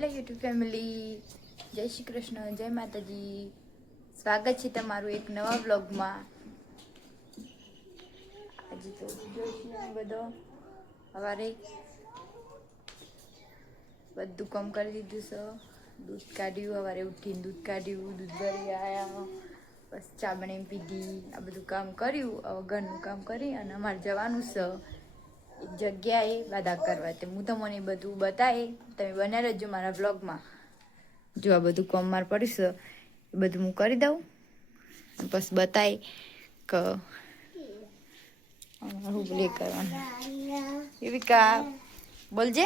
Hello YouTube family, જય શ્રી કૃષ્ણ, જય માતાજી. સ્વાગત છે તમારું એક નવા વ્લોગમાં. આજે તો બધો. સવારે બધું કામ કરી દીધું છે. દૂધ કાઢ્યું, સવારે ઉઠીને દૂધ કાઢ્યું, દૂધ ભરી આવ્યા બસ ચા બનાવીને પીધી, આ બધું કામ કર્યું, હવે ઘરનું કામ કરી અને અમારે જવાનું છે. જગ્યાએ વાદા કરવા તે હું તમને બધું બતાવી, તમે બને રહેજો મારા બ્લોગમાં જો આ બધું કોમ માર પડીશ એ બધું હું કરી દઉં. બસ બતાય કે. હું ભૂલી કરવાનું. એવિકા બોલજે.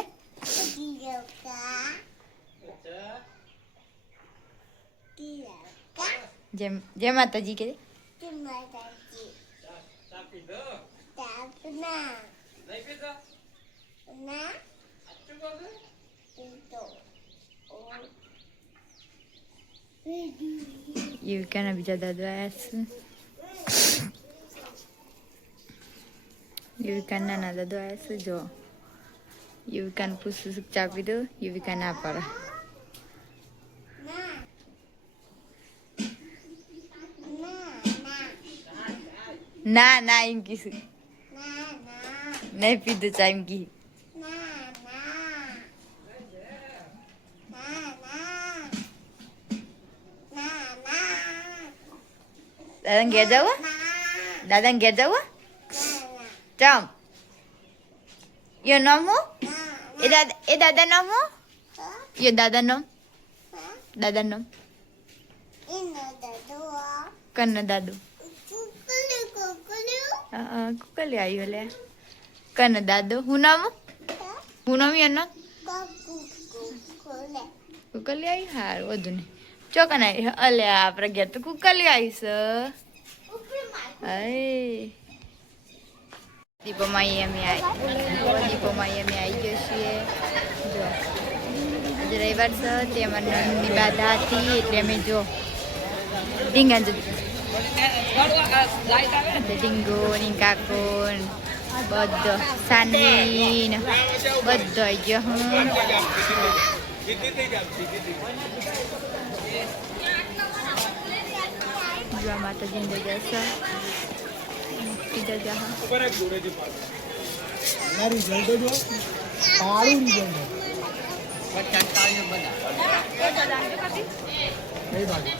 જેમ, જય માતાજી કે. યુવિકાના બીજા દાદા આવ્યા છે યુવિકા નાના દાદો આવ્યા છે જો યુવિકાને પૂછું છું ચા પી દો યુવિકા ના પાડે ના ના એમ કીધું નહીં પીધું ચા એમ કી દાદાને ઘેર જવું દાદાને ઘેર જવું ચમ યો નામ એ દાદા એ દાદા નામ યો દાદા નામ દાદા નામ કન્ન દાદુ કુકલી આવ્યો લે કન્ન દાદુ હું નામ હું નામ યો નામ કુકલી આવી હાર વધુ નહીં ચોકન આવી અલે આપણે ઘેર તો કુકલી આવી છે હાય દીપોમાં અમે આવી દીપોમાં અમે આવી ગયો છીએ જો આજે રવિવાર છે તે અમારી નંદની બાધા હતી એટલે અમે જો ડીંગા જ ડીંગો ની કાકો બધો સાનવીન. બધો આવી ગયો હું જોવા માતાજીની જગ્યા છે. બીજા જહા ના રિઝલ્ટ જો સારું રિઝલ્ટ કઈ બાજુ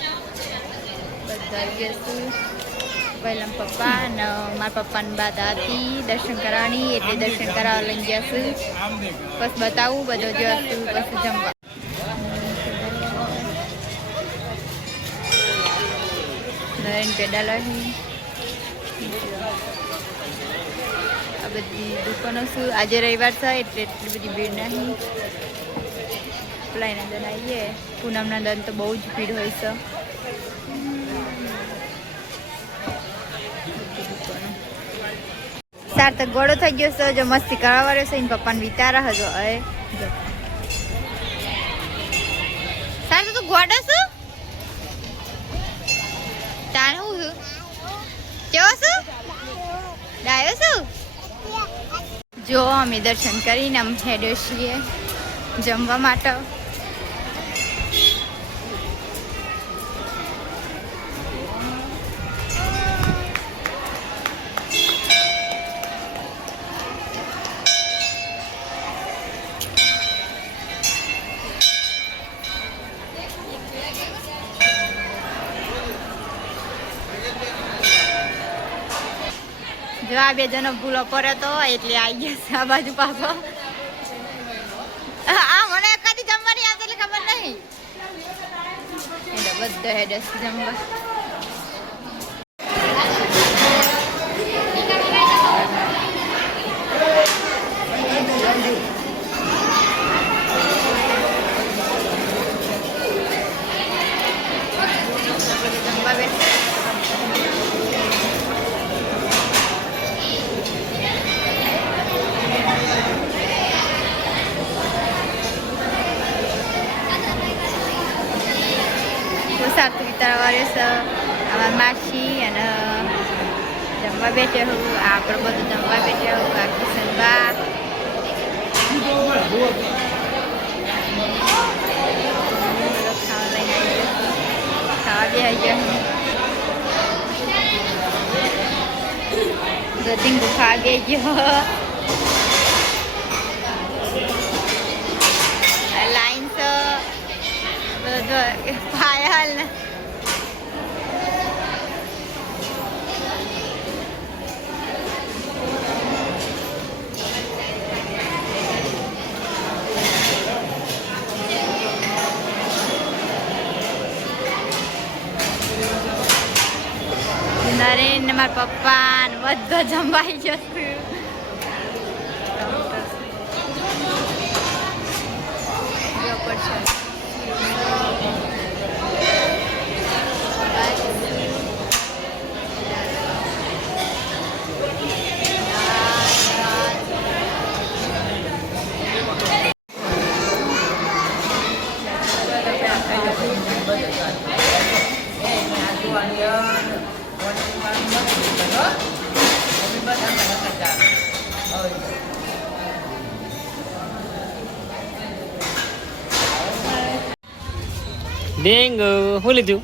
બધા ગયેશું પહેલા પપ્પા અને મારા પપ્પાની બા દાદી દર્શન કરાવાની એટલે દર્શન કરાવવા લઈ ગયા છું બસ બતાવું બધો જશું બસ જમવા નરેન પેડાલ આ બધી દુકાનો શું આજે રવિવાર થાય એટલે એટલી બધી ભીડ નહીં પેલા એના દન આવીએ પૂનમના દન તો બહુ જ ભીડ હોય છે સાર તો ગોળો થઈ ગયો છે, જો મસ્તી કરવા વાળ્યો છે, એને પપ્પાને વિચારા હજો એ. સાર તો ગોડો છું? તાર હું છું? કેવો છું? ડાયો છું? જો, અમે દર્શન કરીને આમ હેડ્યો છીએ જમવા માટે. જો આ બે જણો ભૂલો પડે તો એટલે આવી ગયા છે આ બાજુ પાછો. આ મને કદી જમવાની આવતી એટલે ખબર નહીં. એટલે બધો હેડે જમવા બેઠા સાત વિતારવા છે અમારા માસી અને જમવા બેઠે હું આપણે બધું જમવા બેઠે હું આ કિશન બા ટીંગુ ખાગે ગયો લાઈન તો બધો પાયલ ને નરેન ને મારા પપ્પા ને બધો જમવાઈ જશે ડેંગ શું લીધું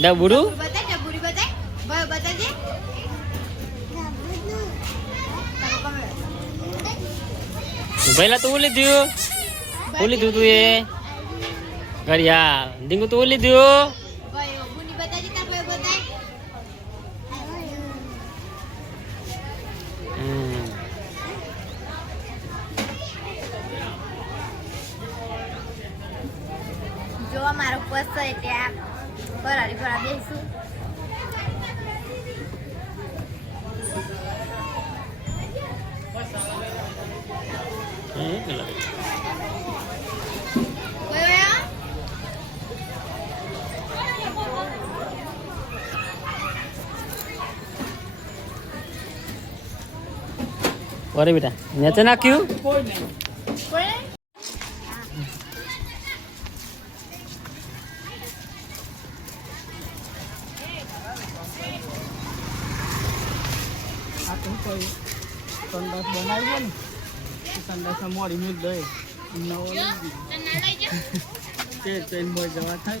ડબુડું બતાય ડબુરી બતાય બ- બતાજે પહેલા તો શું લીધું શું લીધું તું એ ઘડિયાળ ડીંગુ તું શું લીધું ભાઈ બુની બતાજે તાર ભાઈ બતાય હમ. જો મારો પસ છે ત્યાં ફરારી ફરા બેસું હમ, પેલા. અરે બેટા નેચે નાખ્યું આ તો કોઈ સંડાસ બનાવી દે ને તો સંડાસમાં મોડી મૂક દે નવો લઈ દીધો તે ટ્રેન બોય જવા થાય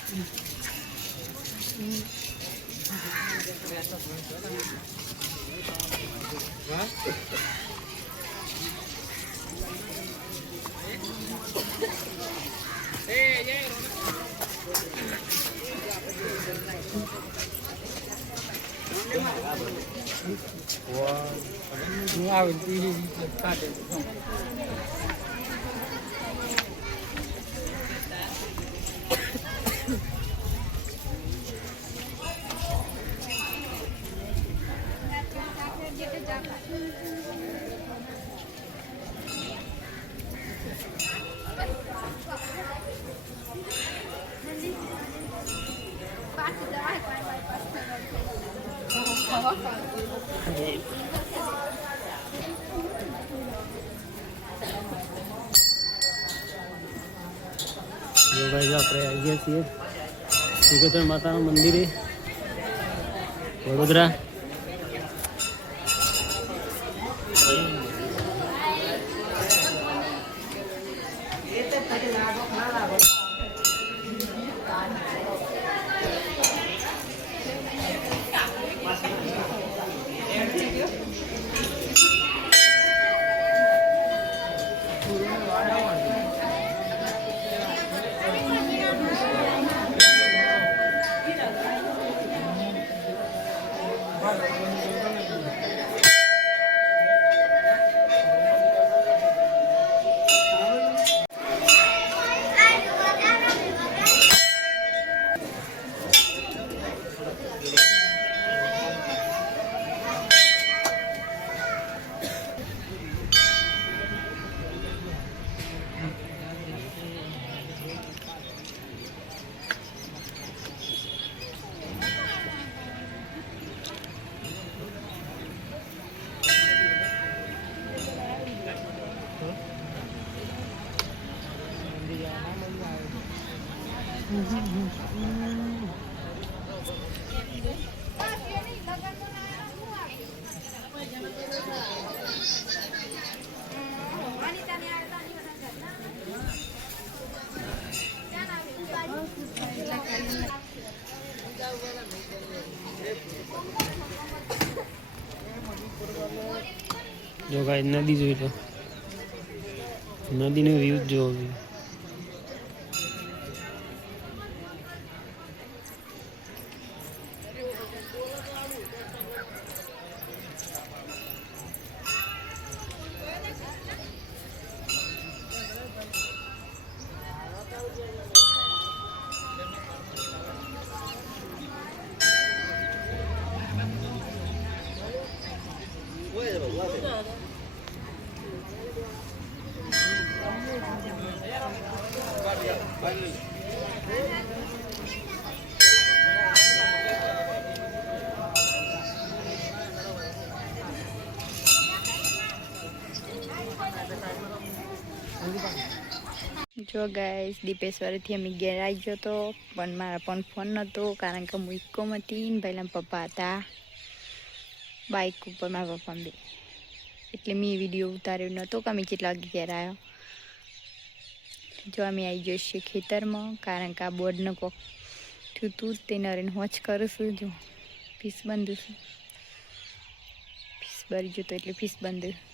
જઈશું ને ત્યાં. હા, એમાં હા, ભાઈ આપણે આવી ગયા છીએ. વિગતર માતાનું મંદિરે. વડોદરા. જો કાંઈ નદી જોઈ લો. નદીનો વ્યૂ જો જો ગાઈસ દીપેશ્વરથી અમે ઘેર આવી ગયો તો. પણ મારા પણ ફોન નહોતો કારણ કે હું ઇકોમ હતી ને પહેલાં પપ્પા હતા. બાઇક ઉપર મારા પપ્પા બે. એટલે મેં વીડિયો ઉતાર્યો નહોતો કે અમે કેટલા વાગે ઘેર આવ્યો જો અમે આવી જઈએ છીએ ખેતરમાં, કારણ કે આ બોર્ડનું કોક થયું તું તે નરેન હોચ કરું છું, જો. ફીસ બંધ ફીસ ભરી જતો એટલે ફીસ બંધ.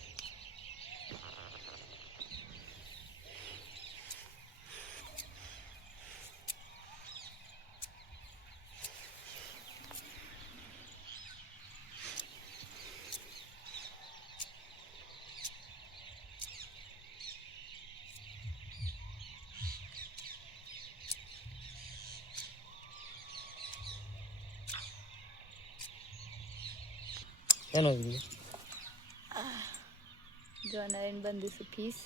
ચાલો જો નરેન બંધ છું ફીસ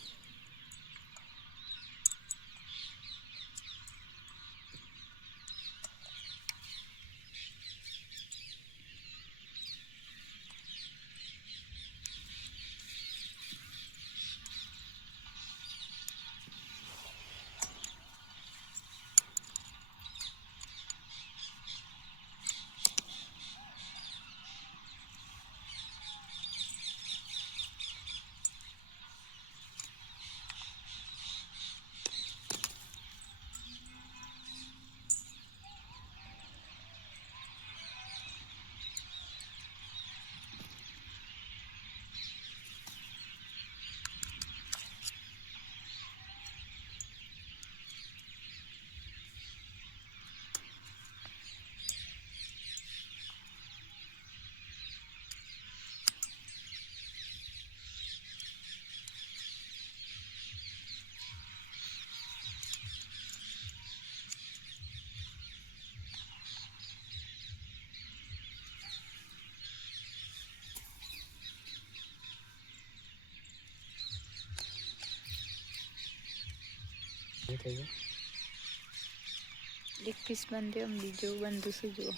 એક પીસ બંધ એમ બીજું બંધ જુઓ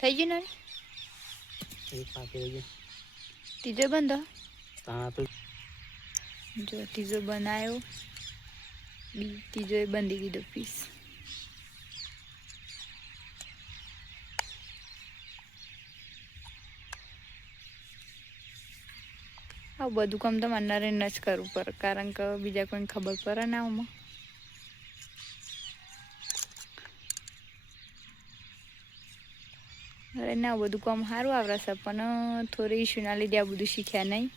થઈ ગયું ને એક પાકી રહી ત્રીજો બંધ જો ત્રીજો બનાવ્યો બી ત્રીજો એ બંધી દીધો પીસ. આવું બધું કામ તો મારે ન જ કરવું પડે કારણ કે બીજા કોઈને ખબર પડે ના આમાં. અરે ના, બધું કામ સારું આવડે છે, પણ થોડી ઇસ્યુના લીધે આ બધું શીખ્યા નહીં.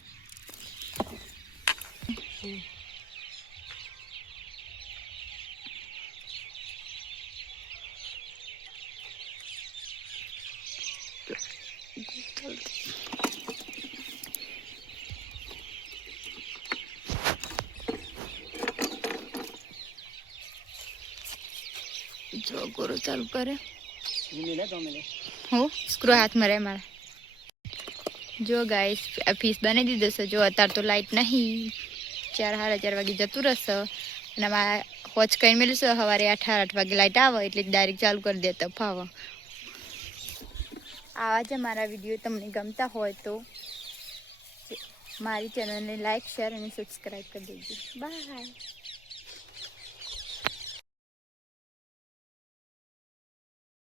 જો ગોરો ચાલુ કરે. ઘૂમી લે તો અમે લે હું સ્ક્રૂ હાથમાં રહે મારા જો ગાઈસ ફીસ બની દીધો છે જો અત્યારે તો લાઈટ નહીં ચાર સાડા ચાર વાગે જતું રહેશે અને આમાં હોચ કઈ મેળવશે સવારે આઠ આઠ વાગે લાઈટ આવે એટલે ડાયરેક્ટ ચાલુ કરી દેતા ફાવો આવા જ મારા વીડિયો તમને ગમતા હોય તો મારી ચેનલને લાઈક શેર અને સબસ્ક્રાઈબ કરી દેજો બાય